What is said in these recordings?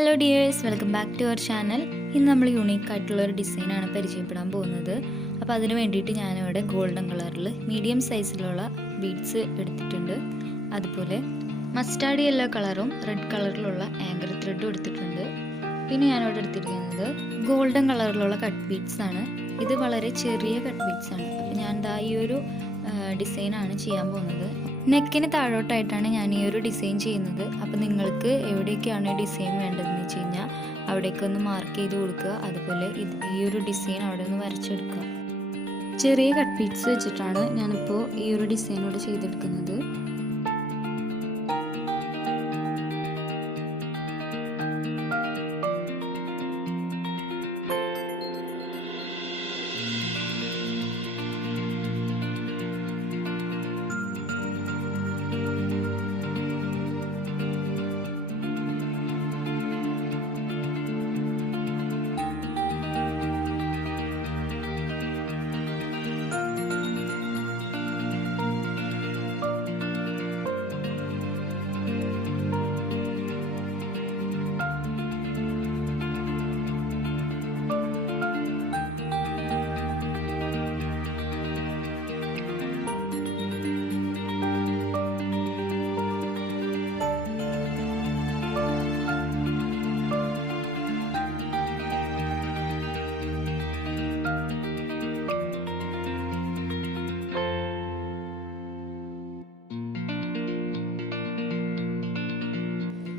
Hello dears, welcome back to our channel. ഇന്ന് നമ്മൾ unique ആയിട്ടുള്ളൊരു ഡിസൈനാണ് പരിചയപ്പെടാൻ പോകുന്നത്. അപ്പോൾ അതിന് വേണ്ടിയിട്ട് ഞാനിവിടെ ഗോൾഡൻ കളറിൽ മീഡിയം സൈസിലുള്ള ബീഡ്സ് എടുത്തിട്ടുണ്ട്. അതുപോലെ മസ്റ്റാർഡ് യെല്ലോ കളറും റെഡ് കളറിലുള്ള ആങ്കർ ത്രെഡും എടുത്തിട്ടുണ്ട്. പിന്നെ ഞാനിവിടെ എടുത്തിരിക്കുന്നത് ഗോൾഡൻ കളറിലുള്ള കട്ട് ബീഡ്സ് ആണ്. ഇത് വളരെ ചെറിയ കട്ട് ബീഡ്സ് ആണ്. അപ്പോൾ ഞാൻ ഈ ഒരു ഡിസൈനാണ് ചെയ്യാൻ പോകുന്നത്. നെക്കിന് താഴോട്ടായിട്ടാണ് ഞാൻ ഈ ഒരു ഡിസൈൻ ചെയ്യുന്നത്. അപ്പോൾ നിങ്ങൾക്ക് എവിടെയൊക്കെയാണ് ഡിസൈൻ വേണ്ടതെന്ന് വെച്ച് കഴിഞ്ഞാൽ അവിടേക്കൊന്ന് മാർക്ക് ചെയ്ത് കൊടുക്കുക. അതുപോലെ ഈ ഒരു ഡിസൈൻ അവിടെ ഒന്ന് വരച്ചെടുക്കുക. ചെറിയ കട്ട് ബീഡ്സ് വെച്ചിട്ടാണ് ഞാനിപ്പോൾ ഈ ഒരു ഡിസൈനോട് ചെയ്തെടുക്കുന്നത്.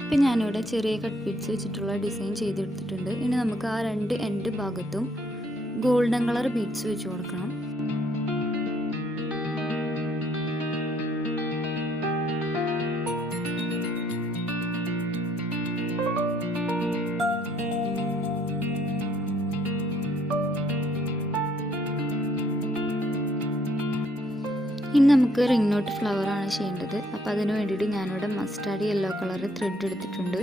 ഇപ്പം ഞാനിവിടെ ചെറിയ കട്ട് ബീഡ്സ് വെച്ചിട്ടുള്ള ഡിസൈൻ ചെയ്തെടുത്തിട്ടുണ്ട്. ഇനി നമുക്ക് ആ രണ്ട് എൻഡ് ഭാഗത്തും ഗോൾഡൻ കളർ ബീഡ്സ് വെച്ച് കൊടുക്കണം. ഇനി നമുക്ക് റിംഗ് നോട്ട് ഫ്ലവർ ആണ് ചെയ്യേണ്ടത്. അപ്പോൾ അതിന് വേണ്ടിയിട്ട് ഞാനിവിടെ മസ്റ്റാർഡ് യെല്ലോ കളർ ത്രെഡ് എടുത്തിട്ടുണ്ട്.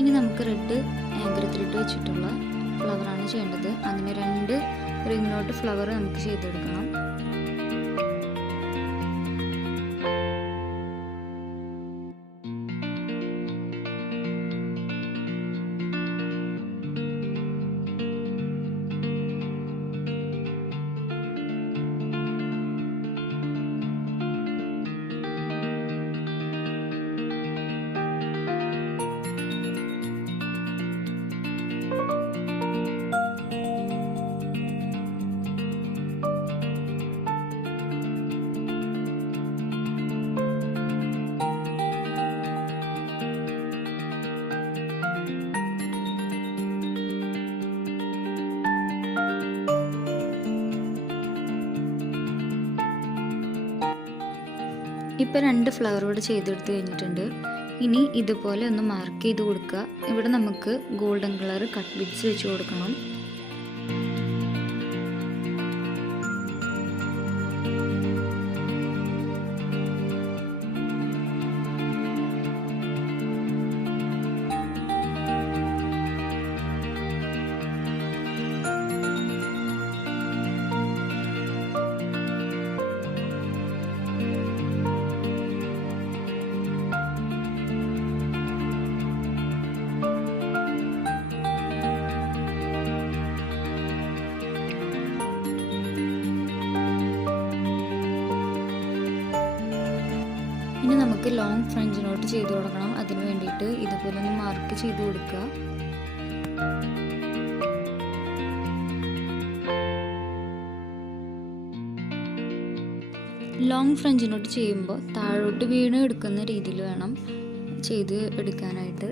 ഇനി നമുക്ക് റെഡ് ആങ്കർ ത്രെഡ് വെച്ചിട്ടുള്ള ഫ്ലവറാണ് ചെയ്യേണ്ടത്. അങ്ങനെ രണ്ട് റിംഗ് നോട്ട് ഫ്ലവർ നമുക്ക് ചെയ്തെടുക്കണം. ഇപ്പോൾ രണ്ട് ഫ്ലവർ കൂടെ ചെയ്തെടുത്ത് കഴിഞ്ഞിട്ടുണ്ട്. ഇനി ഇതുപോലെ ഒന്ന് മാർക്ക് ചെയ്ത് കൊടുക്കുക. ഇവിടെ നമുക്ക് ഗോൾഡൻ കളർ കട്ട് ബീഡ്സ് വെച്ച് കൊടുക്കണം. ഇനി നമുക്ക് ലോങ് ഫ്രഞ്ച് നോട്ട് ചെയ്ത് കൊടുക്കണം. അതിന് വേണ്ടിയിട്ട് ഇതുപോലെ ഒന്ന് മാർക്ക് ചെയ്ത് കൊടുക്കുക. ലോങ് ഫ്രഞ്ചിനോട്ട് ചെയ്യുമ്പോൾ താഴോട്ട് വീണ് എടുക്കുന്ന രീതിയിൽ വേണം ചെയ്ത് എടുക്കാനായിട്ട്.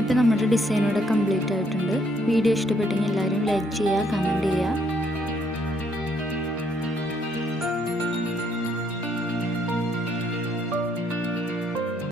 ഇപ്പോൾ നമ്മുടെ ഡിസൈനോടെ കംപ്ലീറ്റ് ആയിട്ടുണ്ട്. വീഡിയോ ഇഷ്ടപ്പെട്ടെങ്കിൽ എല്ലാവരും ലൈക്ക് ചെയ്യുക, കമൻറ്റ് ചെയ്യുക.